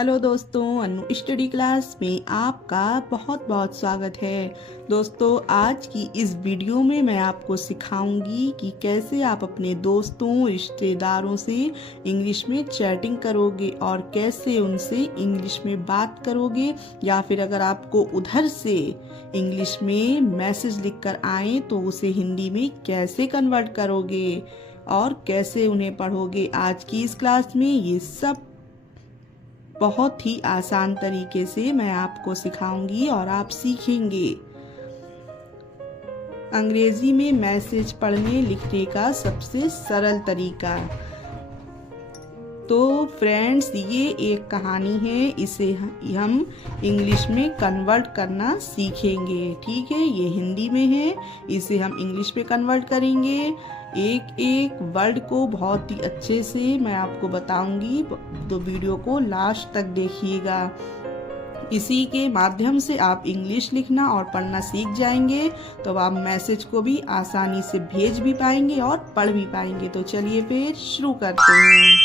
Hello दोस्तों, अनु study class में आपका बहुत बहुत स्वागत है। दोस्तों, आज की इस वीडियो में मैं आपको सिखाऊंगी कि कैसे आप अपने दोस्तों रिश्तेदारों से इंग्लिश में चैटिंग करोगे और कैसे उनसे इंग्लिश में बात करोगे, या फिर अगर आपको उधर से इंग्लिश में मैसेज लिखकर आए तो उसे हिंदी में कैसे कन्वर्ट करोगे और कैसे उन्हें पढ़ोगे। आज की इस क्लास में ये सब बहुत ही आसान तरीके से मैं आपको सिखाऊंगी और आप सीखेंगे। अंग्रेजी में मैसेज पढ़ने लिखने का सबसे सरल तरीका। तो फ्रेंड्स, ये एक कहानी है, इसे हम इंग्लिश में कन्वर्ट करना सीखेंगे। ठीक है, ये हिंदी में है, इसे हम इंग्लिश में कन्वर्ट करेंगे। एक एक वर्ड को बहुत ही अच्छे से मैं आपको बताऊंगी, तो वीडियो को लास्ट तक देखिएगा। इसी के माध्यम से आप इंग्लिश लिखना और पढ़ना सीख जाएंगे, तो आप मैसेज को भी आसानी से भेज भी पाएंगे और पढ़ भी पाएंगे। तो चलिए फिर शुरू करते हैं।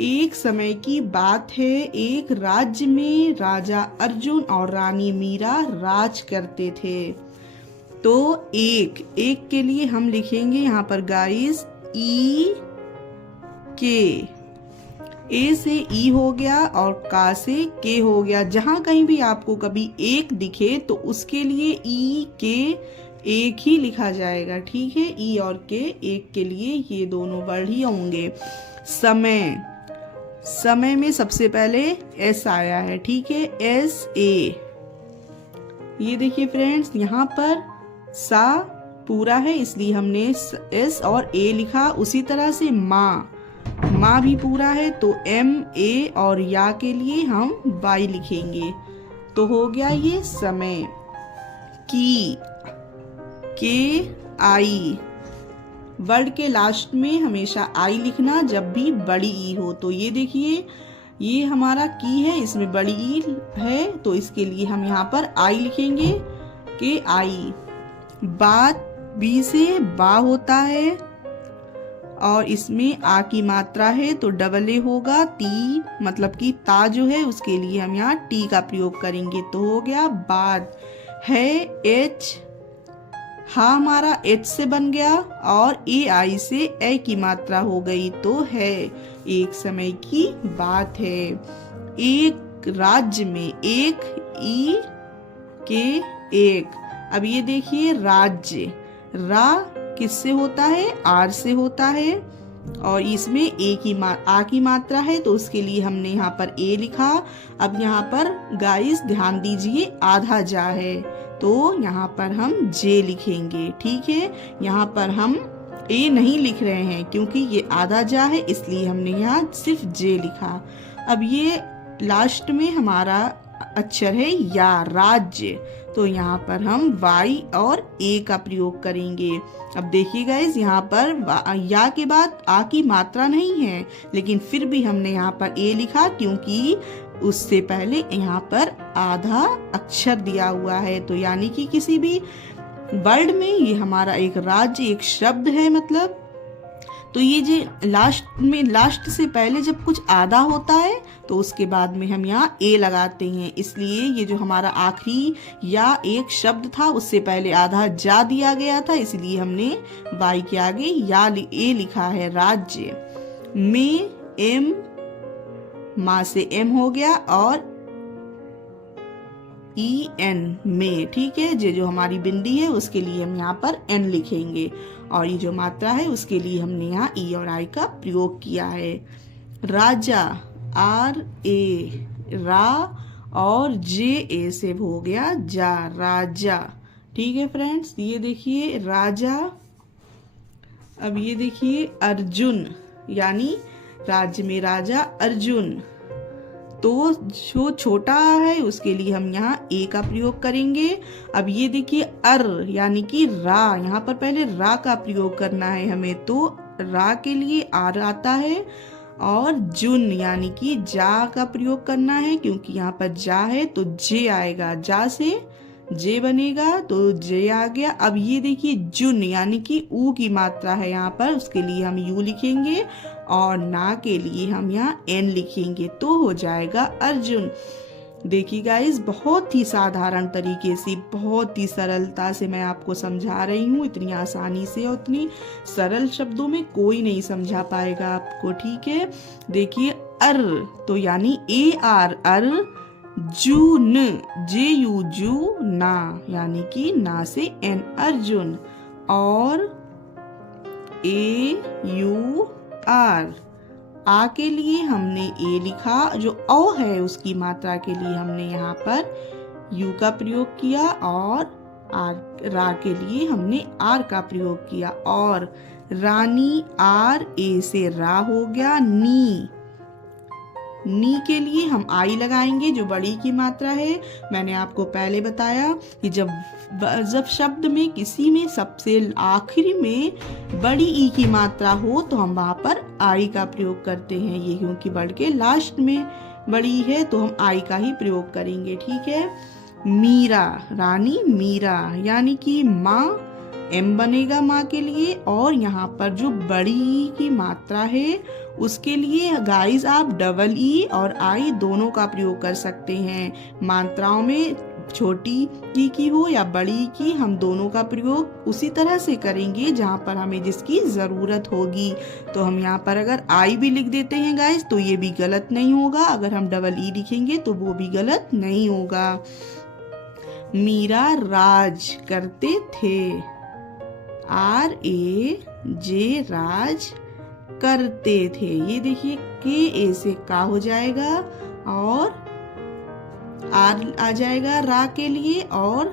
एक समय की बात है, एक राज्य में राजा अर्जुन और रानी मीरा राज करते थे। तो एक के लिए हम लिखेंगे यहाँ पर गाइस ई के। ए से ई हो गया और का से के हो गया। जहां कहीं भी आपको कभी एक दिखे तो उसके लिए ई के एक ही लिखा जाएगा। ठीक है, ई और के एक के लिए ये दोनों वर्ड ही होंगे। समय में सबसे पहले एस आया है। ठीक है, एस ए। ये देखिए फ्रेंड्स, यहाँ पर सा पूरा है इसलिए हमने एस और ए लिखा। उसी तरह से माँ भी पूरा है तो एम ए, और या के लिए हम वाई लिखेंगे। तो हो गया ये समय। की के आई। वर्ड के लास्ट में हमेशा आई लिखना जब भी बड़ी ई हो। तो ये देखिए, ये हमारा की है, इसमें बड़ी ई है तो इसके लिए हम यहाँ पर आई लिखेंगे के आई। बात बी से बा होता है और इसमें आ की मात्रा है तो डबल ए होगा। ती मतलब कि ता जो है उसके लिए हम यहाँ टी का प्रयोग करेंगे। तो हो गया बाद। है एच, हा हमारा एच से बन गया और ए आई से ए की मात्रा हो गई तो है। एक समय की बात है, एक राज्य में एक ई के एक। अब ये देखिए, राज्य रा किससे होता है? आर से होता है और इसमें आ की मात्रा है तो उसके लिए हमने यहाँ पर ए लिखा। अब यहाँ पर गाइस ध्यान दीजिए, आधा जा है तो यहाँ पर हम जे लिखेंगे। ठीक है, यहाँ पर हम ए नहीं लिख रहे हैं क्योंकि ये आधा जा है, इसलिए हमने यहाँ सिर्फ जे लिखा। अब ये लास्ट में हमारा अक्षर है या, राज्य, तो यहाँ पर हम वाई और ए का प्रयोग करेंगे। अब देखिए गाइस, यहाँ पर या के बाद आ की मात्रा नहीं है, लेकिन फिर भी हमने यहाँ पर ए लिखा क्योंकि उससे पहले यहाँ पर आधा अक्षर दिया हुआ है। तो यानी कि किसी भी वर्ड में ये हमारा एक राज्य, एक शब्द है मतलब। तो ये जो लास्ट से पहले जब कुछ आधा होता है तो उसके बाद में हम यहाँ ए लगाते हैं, इसलिए ये जो हमारा आखिरी या एक शब्द था उससे पहले आधा जा दिया गया था, इसलिए हमने वाई के आगे या ए लिखा है। राज्य में एम, माँ से एम हो गया और ई एन में। ठीक है, जो हमारी बिंदी है उसके लिए हम यहाँ पर एन लिखेंगे और ये जो मात्रा है उसके लिए हमने यहाँ ई और आई का प्रयोग किया है। राजा आर ए, रा और जे ए से हो गया जा, राजा। ठीक है फ्रेंड्स, ये देखिए राजा। अब ये देखिए अर्जुन, यानी राज्य में राजा अर्जुन। तो जो छोटा है उसके लिए हम यहाँ ए का प्रयोग करेंगे। अब ये देखिए अर, यानी कि रा, यहाँ पर पहले रा का प्रयोग करना है हमें, तो रा के लिए आर आता है। और जुन यानी कि जा का प्रयोग करना है क्योंकि यहाँ पर जा है तो जे आएगा, जा से जे बनेगा तो जे आ गया। अब ये देखिए जुन यानी कि ऊ की मात्रा है यहाँ पर, उसके लिए हम यू लिखेंगे और ना के लिए हम यहाँ एन लिखेंगे तो हो जाएगा अर्जुन। देखिए गाइस, बहुत ही साधारण तरीके से, बहुत ही सरलता से मैं आपको समझा रही हूँ। इतनी आसानी से और इतनी सरल शब्दों में कोई नहीं समझा पाएगा आपको, ठीक है। देखिए अर तो यानी A R or, June J you जू ना यानी कि ना से एन अर्जुन, और ए यू आर आ के लिए हमने ए लिखा, जो औ है उसकी मात्रा के लिए हमने यहाँ पर यू का प्रयोग किया, और आर रा के लिए हमने आर का प्रयोग किया, और रानी आर ए से रा हो गया, नी के लिए हम आई लगाएंगे जो बड़ी की मात्रा है। मैंने आपको पहले बताया कि जब शब्द में किसी में सबसे आखिरी में बड़ी ई की मात्रा हो तो हम वहां पर आई का प्रयोग करते हैं। ये क्योंकि बढ़ के लास्ट में बड़ी है तो हम आई का ही प्रयोग करेंगे, ठीक है। मीरा, रानी मीरा यानी कि माँ, एम बनेगा माँ के लिए, और यहाँ पर जो बड़ी ई की मात्रा है उसके लिए गाइस आप डबल ई और आई दोनों का प्रयोग कर सकते हैं। मात्राओं में छोटी ई की हो या बड़ी की, हम दोनों का प्रयोग उसी तरह से करेंगे जहाँ पर हमें जिसकी जरूरत होगी। तो हम यहाँ पर अगर आई भी लिख देते हैं गाइस तो ये भी गलत नहीं होगा, अगर हम डबल ई लिखेंगे तो वो भी गलत नहीं होगा। मीरा राज करते थे, आर ए जे राज करते थे। ये देखिए के ए से का हो जाएगा और आर आ जाएगा रा के लिए, और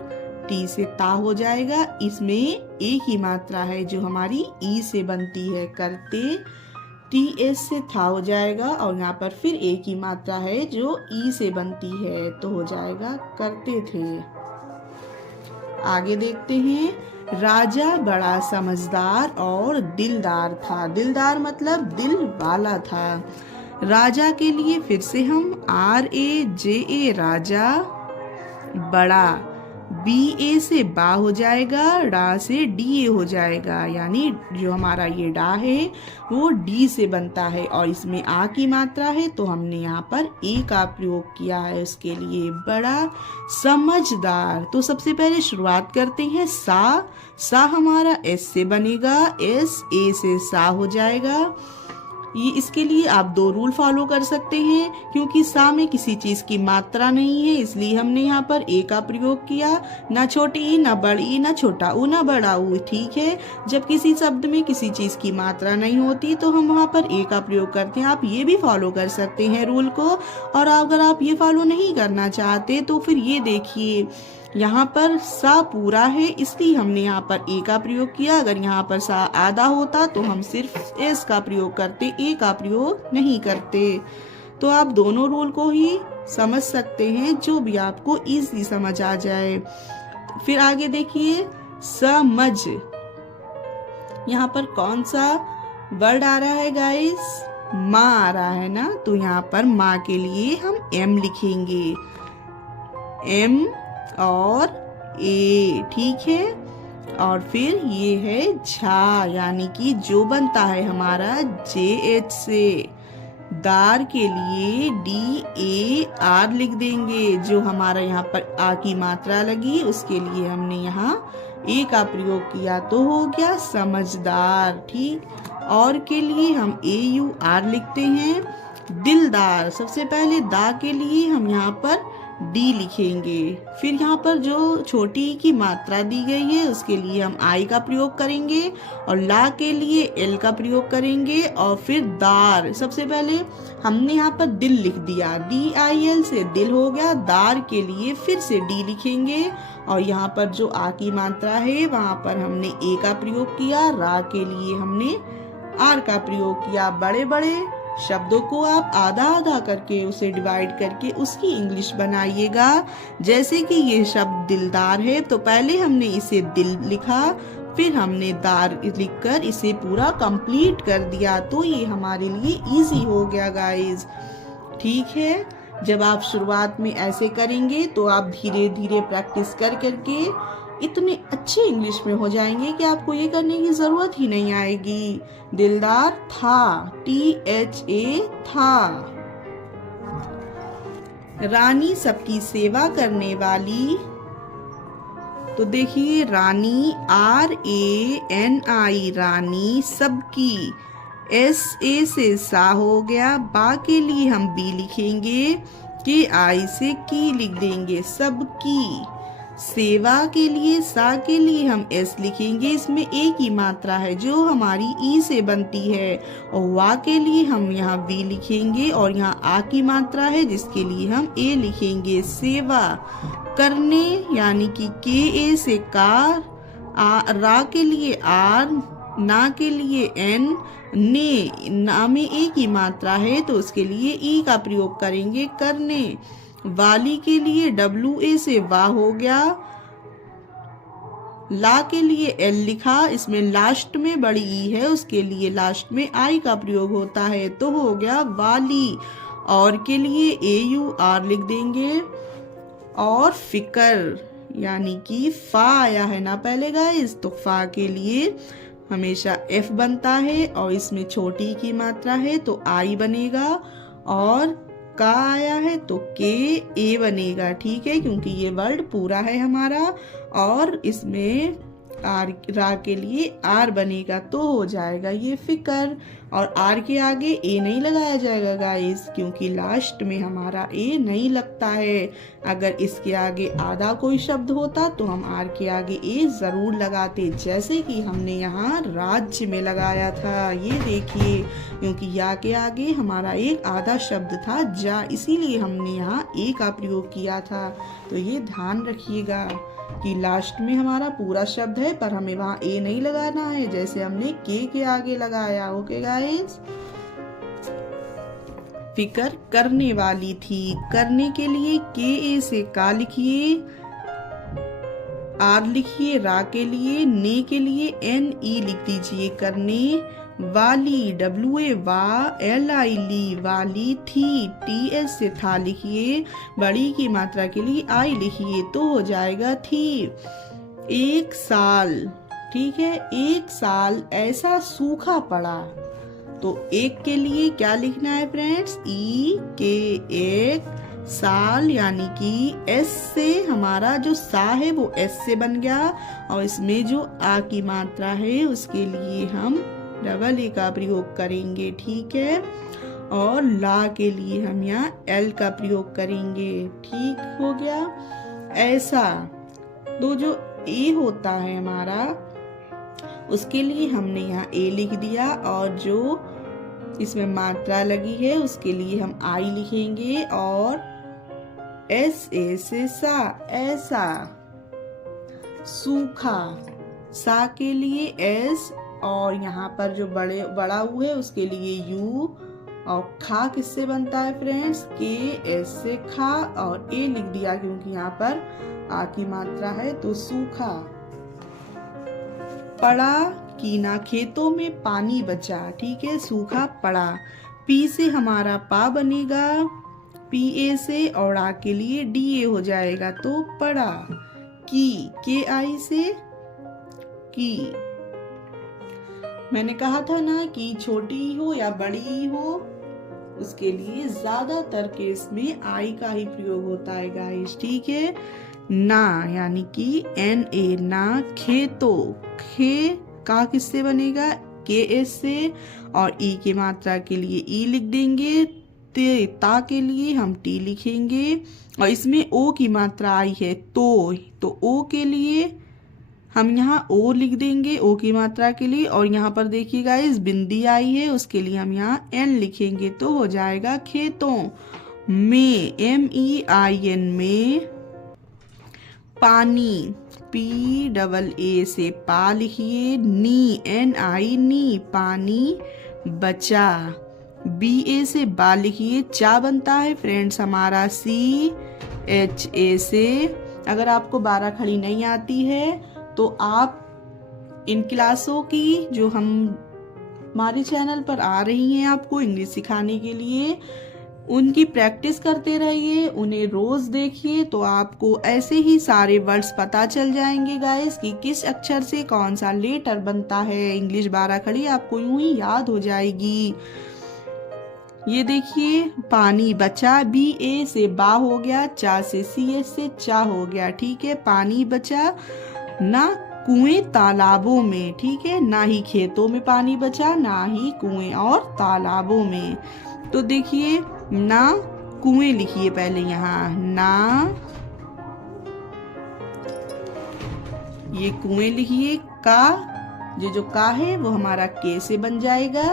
टी से ता हो जाएगा। इसमें ए की मात्रा है जो हमारी ई से बनती है, करते, टी एस से था हो जाएगा, और यहाँ पर फिर ए की मात्रा है जो ई से बनती है तो हो जाएगा करते थे। आगे देखते हैं, राजा बड़ा समझदार और दिलदार था। दिलदार मतलब दिल वाला था। राजा के लिए फिर से हम आर ए जे ए राजा, बड़ा बी ए से बा हो जाएगा, डा से डी ए हो जाएगा, यानी जो हमारा ये डा है वो डी से बनता है, और इसमें आ की मात्रा है तो हमने यहाँ पर ए का प्रयोग किया है उसके लिए। बड़ा समझदार, तो सबसे पहले शुरुआत करते हैं सा हमारा एस से बनेगा, एस ए से सा हो जाएगा। ये इसके लिए आप दो रूल फॉलो कर सकते हैं, क्योंकि सा में किसी चीज की मात्रा नहीं है इसलिए हमने यहाँ पर ए का प्रयोग किया। ना छोटी ई, ना बड़ी ई, ना छोटा ऊ, ना बड़ा ऊ, ठीक है। जब किसी शब्द में किसी चीज की मात्रा नहीं होती तो हम वहाँ पर ए का प्रयोग करते हैं। आप ये भी फॉलो कर सकते हैं रूल को, और अगर आप ये फॉलो नहीं करना चाहते तो फिर ये देखिए, यहाँ पर सा पूरा है इसलिए हमने यहाँ पर ए का प्रयोग किया। अगर यहाँ पर सा आधा होता तो हम सिर्फ एस का प्रयोग करते, ए का प्रयोग नहीं करते। तो आप दोनों रूल को ही समझ सकते हैं, जो भी आपको इजीली समझ आ जाए। फिर आगे देखिए, समझ, यहाँ पर कौन सा वर्ड आ रहा है गाइस? माँ आ रहा है ना, तो यहाँ पर माँ के लिए हम एम लिखेंगे, एम और ए, ठीक है। और फिर ये है झा, यानी कि जो बनता है हमारा जे एच से। दार के लिए डी ए आर लिख देंगे, जो हमारा यहाँ पर आ की मात्रा लगी उसके लिए हमने यहाँ ए का प्रयोग किया तो हो गया समझदार, ठीक। और के लिए हम ए यू आर लिखते हैं। दिलदार, सबसे पहले दा के लिए हम यहाँ पर डी लिखेंगे, फिर यहाँ पर जो छोटी की मात्रा दी गई है उसके लिए हम आई का प्रयोग करेंगे, और ला के लिए एल का प्रयोग करेंगे, और फिर दार, सबसे पहले हमने यहाँ पर दिल लिख दिया, डी आई एल से दिल हो गया। दार के लिए फिर से डी लिखेंगे, और यहाँ पर जो आ की मात्रा है वहाँ पर हमने ए का प्रयोग किया। रा के लिए हमने आर का प्रयोग किया। बड़े बड़े शब्दों को आप आधा आधा करके उसे डिवाइड करके उसकी इंग्लिश बनाइएगा। जैसे कि ये शब्द दिलदार है तो पहले हमने इसे दिल लिखा, फिर हमने दार लिखकर इसे पूरा कंप्लीट कर दिया, तो ये हमारे लिए इजी हो गया गाइस, ठीक है। जब आप शुरुआत में ऐसे करेंगे तो आप धीरे धीरे प्रैक्टिस कर करके इतने अच्छे इंग्लिश में हो जाएंगे कि आपको ये करने की जरूरत ही नहीं आएगी। दिलदार था, THA था। रानी सबकी सेवा करने वाली, तो देखिए रानी RANI, रानी सबकी, SA से सा हो गया, बा के लिए हम B लिखेंगे, KI से की लिख देंगे, सबकी। सेवा के लिए, सा के लिए हम S लिखेंगे, इसमें ए की मात्रा है जो हमारी ई से बनती है, और वा के लिए हम यहाँ V लिखेंगे, और यहाँ आ की मात्रा है जिसके लिए हम ए लिखेंगे। सेवा करने यानी कि KA से कार, रा के लिए R, ना के लिए N, ने, ना में ए की मात्रा है तो उसके लिए ई का प्रयोग करेंगे, करने। वाली के लिए WA से वा हो गया, ला के लिए L लिखा, इसमें लास्ट में बड़ी ई है उसके लिए लास्ट में आई का प्रयोग होता है, तो हो गया वाली। और के लिए AUR लिख देंगे, और फिकर यानी कि फा आया है ना पहले गाइस, तो फा के लिए हमेशा F बनता है, और इसमें छोटी की मात्रा है तो आई बनेगा, और का आया है तो KA बनेगा, ठीक है, क्योंकि ये वर्ड पूरा है हमारा, और इसमें रा के लिए R बनेगा, तो हो जाएगा ये फिकर। और R के आगे A नहीं लगाया जाएगा गाइस, क्योंकि लास्ट में हमारा A नहीं लगता है। अगर इसके आगे आधा कोई शब्द होता तो हम R के आगे A जरूर लगाते, जैसे कि हमने यहाँ राज्य में लगाया था। ये देखिए, क्योंकि या के आगे हमारा एक आधा शब्द था जा, इसीलिए हमने यहाँ A का प्रयोग किया था। तो ये ध्यान रखिएगा कि लास्ट में हमारा पूरा शब्द है पर हमें वहाँ ए नहीं लगाना है, जैसे हमने के आगे लगाया। Okay guys. फिकर करने वाली थी, करने के लिए KA से का लिखिए, R लिखिए, रा के लिए, ने के लिए NE लिख दीजिए, करने वाली, WA वा, LI ली, वाली थी, TS से था लिखिए, बड़ी की मात्रा के लिए आई लिखिए, तो हो जाएगा थी। एक साल, ठीक है, एक साल ऐसा सूखा पड़ा, तो एक के लिए क्या लिखना है फ्रेंड्स, E के एक, साल यानी कि S से हमारा जो सा है वो S से बन गया, और इसमें जो आ की मात्रा है उसके लिए हम डबल ए का प्रयोग करेंगे, ठीक है। और ला के लिए हम यहाँ L का प्रयोग करेंगे, ठीक हो गया। ऐसा, तो जो ए होता है हमारा उसके लिए हमने यहाँ ए लिख दिया, और जो इसमें मात्रा लगी है उसके लिए हम आई लिखेंगे, और SA से सा, ऐसा। सूखा, सा के लिए S, और यहाँ पर जो बड़ा U है उसके लिए U, और खा किससे बनता है फ्रेंड्स, KS से खा, और ए लिख दिया क्योंकि यहाँ पर आ की मात्रा है, तो सूखा। पड़ा, कीना, खेतों में पानी बचा, ठीक है, सूखा पड़ा। पी से हमारा पा बनेगा, PA से, और आ के लिए DA हो जाएगा, तो पड़ा। की, KI से की। मैंने कहा था ना कि छोटी हो या बड़ी हो उसके लिए ज्यादातर केस में आई का ही प्रयोग होता है गाइस, ठीक है। ना यानी कि NA, ना। खेतो, खे का किससे बनेगा, KS से, और ई की मात्रा के लिए ई लिख देंगे, ता के लिए हम टी लिखेंगे, और इसमें ओ की मात्रा आई है तो ओ के लिए हम यहाँ ओ लिख देंगे, ओ की मात्रा के लिए, और यहाँ पर देखिएगा इस बिंदी आई है उसके लिए हम यहाँ एन लिखेंगे, तो हो जाएगा खेतों में, MEIN में। पानी, PAA से पा लिखिए, नी, NI नी, पानी। बचा, BA से बा लिखिए, चा बनता है फ्रेंड्स हमारा CHA से। अगर आपको 12 खड़ी नहीं आती है तो आप इन क्लासों की जो हमारे चैनल पर आ रही हैं आपको इंग्लिश सिखाने के लिए, उनकी प्रैक्टिस करते रहिए, उन्हें रोज देखिए, तो आपको ऐसे ही सारे वर्ड्स पता चल जाएंगे गाइस कि किस अक्षर से कौन सा लेटर बनता है। इंग्लिश 12 खड़ी आपको यूं ही याद हो जाएगी। ये देखिए पानी बचा, बी ए से बा हो गया, चा से सी एस से चा हो गया, ठीक है। पानी बचा ना कुएं तालाबों में, ठीक है, ना ही खेतों में पानी बचा, ना ही कुएं और तालाबों में। तो देखिए ना कुएं लिखिए पहले यहाँ, ना ये कुएं लिखिए, का जो का है वो हमारा के से बन जाएगा,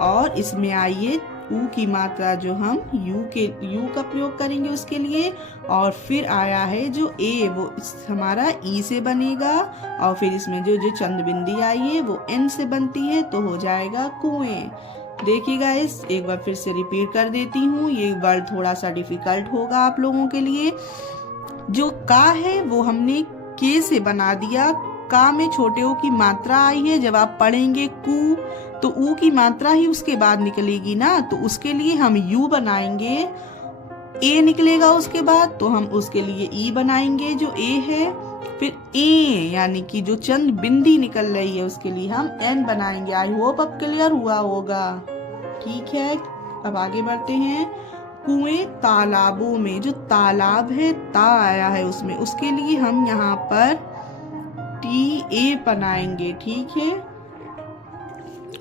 और इसमें आइए ऊ की मात्रा जो हम यू का प्रयोग करेंगे उसके लिए, और फिर आया है जो ए वो हमारा ई से बनेगा, और फिर इसमें जो चंद बिंदी आई है वो एन से बनती है, तो हो जाएगा कुएं। देखिए गाइस एक बार फिर से रिपीट कर देती हूँ, ये वर्ड थोड़ा सा डिफिकल्ट होगा आप लोगों के लिए। जो का है वो हमने के से बना दिया, का में छोटे ओ की मात्रा आई है, जब आप पढ़ेंगे कु तो ऊ की मात्रा ही उसके बाद निकलेगी ना, तो उसके लिए हम यू बनाएंगे, ए निकलेगा उसके बाद, तो हम उसके लिए ई बनाएंगे जो ए है, फिर ए यानी कि जो चंद बिंदी निकल रही है उसके लिए हम एन बनाएंगे। आई होप अब क्लियर हुआ होगा, ठीक है। अब आगे बढ़ते हैं। कुएं तालाबों में, जो तालाब है ता आया है उसमें, उसके लिए हम यहाँ पर टी ए बनाएंगे, ठीक है।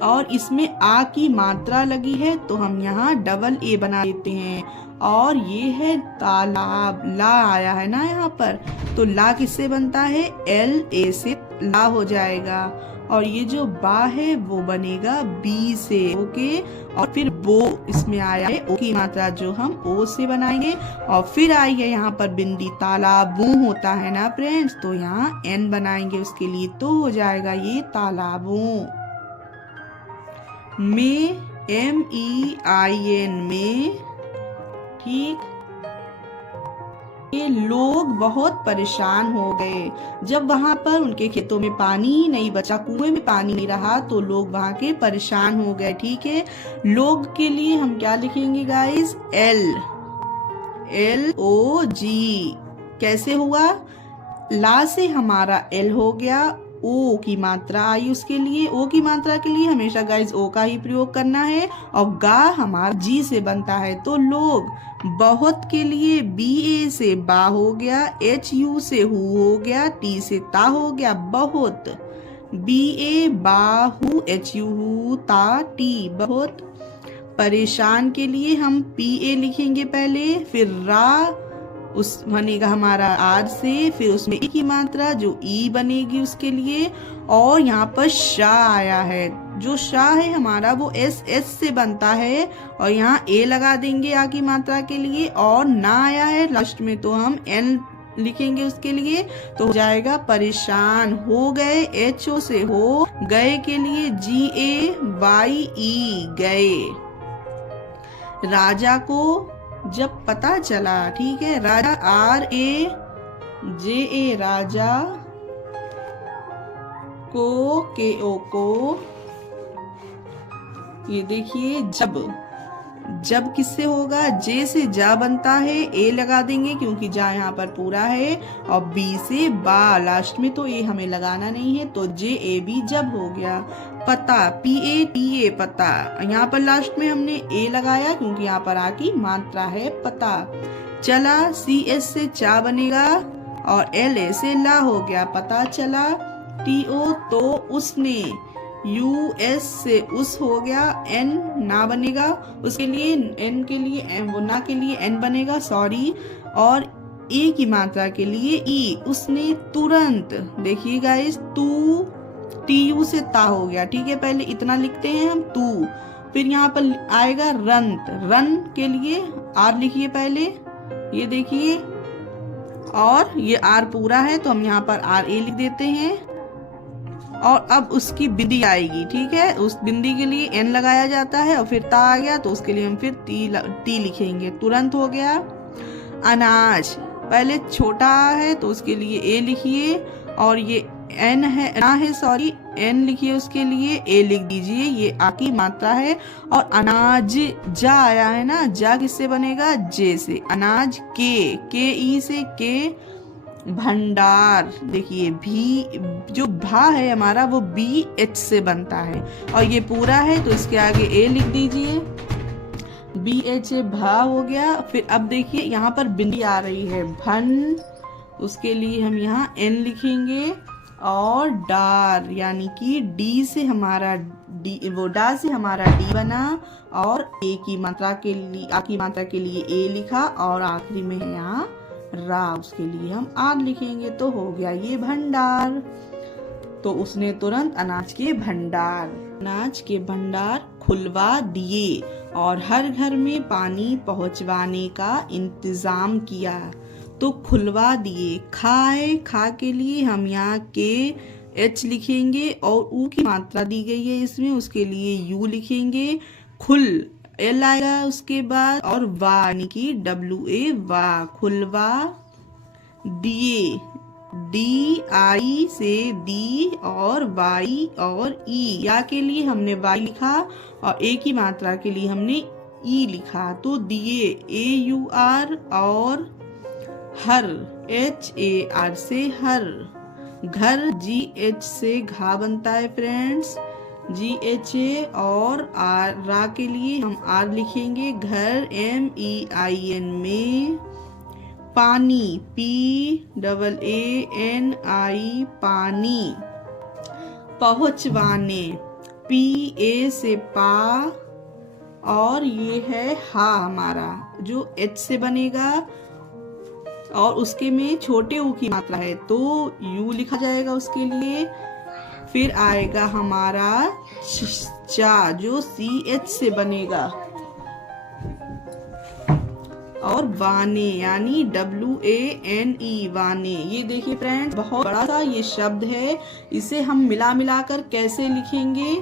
और इसमें आ की मात्रा लगी है तो हम यहाँ डबल ए बना देते हैं, और ये है तालाब, ला आया है ना यहाँ पर, तो ला किससे बनता है, एल ए से ला हो जाएगा, और ये जो बा है वो बनेगा बी से, ओके। और फिर बो इसमें आया है ओ की मात्रा जो हम ओ से बनाएंगे, और फिर आई है यहाँ पर बिंदी, तालाबों होता है ना फ्रेंड्स, तो यहाँ एन बनाएंगे उसके लिए, तो हो जाएगा ये तालाबों। में MEIN में, ठीक। ये लोग बहुत परेशान हो गए जब वहां पर उनके खेतों में पानी ही नहीं बचा, कुएं में पानी नहीं रहा, तो लोग वहां के परेशान हो गए, ठीक है। लोग के लिए हम क्या लिखेंगे गाइस, LOG। कैसे हुआ, ला से हमारा एल हो गया, ओ की मात्रा आई उसके लिए, ओ की मात्रा के लिए हमेशा गाइस ओ का ही प्रयोग करना है, और गा हमारा जी से बनता है, तो लोग। बहुत के लिए BA से बा हो गया, HU से हु हो गया, टी से ता हो गया, बहुत। BA बाहु, HU हु ता टी, बहुत। परेशान के लिए हम PA लिखेंगे पहले, फिर रा उस बनेगा हमारा आर से, फिर उसमें ई की मात्रा जो ई बनेगी उसके लिए, और यहाँ पर शाह आया है, जो शाह है हमारा वो एस से बनता है, और यहाँ ए लगा देंगे आ की मात्रा के लिए, और ना आया है लास्ट में तो हम एन लिखेंगे उसके लिए, तो हो जाएगा परेशान हो गए, HO से हो गए के लिए GAYE गए। राजा को जब पता चला, ठीक है, राजा RAJA राजा, को KO को, ये देखिए जब किससे होगा, जे से जा बनता है, ए लगा देंगे क्योंकि जा यहाँ पर पूरा है, और बी से बा लास्ट में, तो ए हमें लगाना नहीं है, तो JAB जब हो गया। पता PATA पता, यहाँ पर लास्ट में हमने ए लगाया क्योंकि यहाँ पर आ की मात्रा है, पता। चला CS से चा बनेगा, और LA से ला हो गया, पता चला। TO तो उसने, US से उस हो गया, N ना बनेगा उसके लिए, N के लिए वो ना के लिए N बनेगा, सॉरी, और ए की मात्रा के लिए ई, उसने तुरंत। देखिए गाइस तू, TU से ता हो गया, ठीक है, पहले इतना लिखते हैं हम तू, फिर यहाँ पर आएगा रंत, रन के लिए आर लिखिए पहले, ये देखिए, और ये आर पूरा है तो हम यहाँ पर RA लिख देते हैं, और अब उसकी बिंदी आएगी, ठीक है, उस बिंदी के लिए N लगाया जाता है, और फिर ता आ गया तो उसके लिए हम फिर टी लिखेंगे, तुरंत हो गया। अनाज पहले छोटा है तो उसके लिए ए लिखिए, और ये एन है ना है सॉरी एन लिखिए, उसके लिए ए लिख दीजिए, ये आ की मात्रा है। और अनाज जा आया है ना, जा किससे बनेगा, जे से। अनाज के ई से के। भंडार देखिए भी जो भा है हमारा वो बी एच से बनता है और ये पूरा है तो इसके आगे ए लिख दीजिए, बी एच ए भा हो गया। फिर अब देखिए यहाँ पर बिंदी आ रही है भन, उसके लिए हम यहाँ एन लिखेंगे और डार यानी कि डी से हमारा डी, वो डा से हमारा डी बना और ए की मात्रा के लिए आ की मात्रा के लिए ए लिखा और आखिरी में यहाँ रा, उसके लिए हम आर लिखेंगे तो हो गया ये भंडार। तो उसने तुरंत अनाज के भंडार खुलवा दिए और हर घर में पानी पहुंचवाने का इंतजाम किया। तो खुलवा दिए। खाए, खा के लिए हम यहाँ के एच लिखेंगे और ऊ की मात्रा दी गई है इसमें, उसके लिए यू लिखेंगे। खुल एल आएगा उसके बाद और वा यानी कि डब्ल्यू ए वा, खुलवा दिए। डी आई से दी और वाई और ई, या के लिए हमने वाई लिखा और ए की मात्रा के लिए हमने ई लिखा तो दिए ए यू आर। और हर एच ए आर से हर। घर जी एच से घा बनता है फ्रेंड्स, जी एच ए और आर रा के लिए हम आर लिखेंगे। घर एम ई आई एन में। पानी पी डबल ए एन आई पानी। पहुंचवाने पी ए से पा और ये है हा हमारा जो एच से बनेगा और उसके में छोटे ऊ की मात्रा है तो यू लिखा जाएगा उसके लिए। फिर आएगा हमारा चा जो सी एच से बनेगा और वाने यानी डब्ल्यू ए एन ई वाने। ये देखिए फ्रेंड्स बहुत बड़ा सा ये शब्द है, इसे हम मिला कर कैसे लिखेंगे।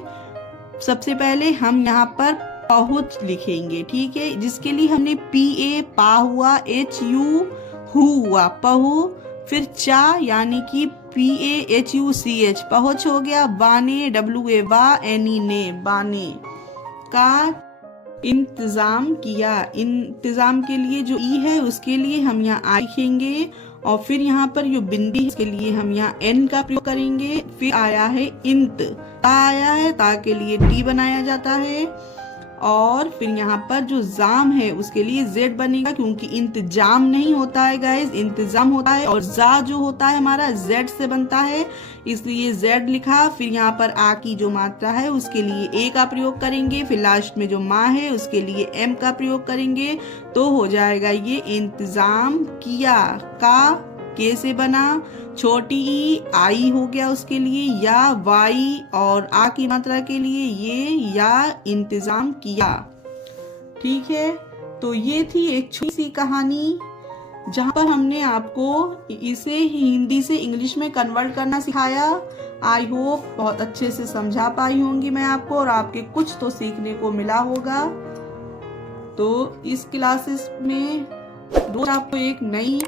सबसे पहले हम यहाँ पर पहुंच लिखेंगे, ठीक है, जिसके लिए हमने पी ए पा हुआ, एच यू हु हुआ पहु, फिर चा यानी कि P A H U C H पहुंच हो गया। बाने डब्ल्यू ए वा एन ई ने बाने का इंतजाम किया। इंतजाम के लिए जो ई है उसके लिए हम यहाँ आ लिखेंगे और फिर यहाँ पर जो बिंदी इसके लिए हम यहाँ एन का प्रयोग करेंगे। फिर आया है इंत, ता आया है, ता के लिए टी बनाया जाता है और फिर यहाँ पर जो जाम है उसके लिए जेड बनेगा क्योंकि इंतजाम नहीं होता है गाइस, इंतजाम होता है और जा जो होता है हमारा जेड से बनता है इसलिए जेड लिखा। फिर यहाँ पर आ की जो मात्रा है उसके लिए ए का प्रयोग करेंगे, फिर लास्ट में जो माँ है उसके लिए एम का प्रयोग करेंगे तो हो जाएगा ये इंतजाम किया। का के से बना, छोटी ई आई हो गया उसके लिए, या वाई और आ की मात्रा के लिए ये या इंतजाम किया। ठीक है, तो ये थी एक छोटी सी कहानी जहाँ पर हमने आपको इसे हिंदी से इंग्लिश में कन्वर्ट करना सिखाया। आई होप बहुत अच्छे से समझा पाई होंगी मैं आपको और आपके कुछ तो सीखने को मिला होगा। तो इस क्लासेस में रोज आपको एक नई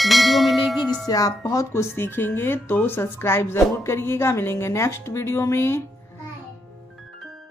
वीडियो मिलेगी जिससे आप बहुत कुछ सीखेंगे, तो सब्सक्राइब जरूर करिएगा। मिलेंगे नेक्स्ट वीडियो में।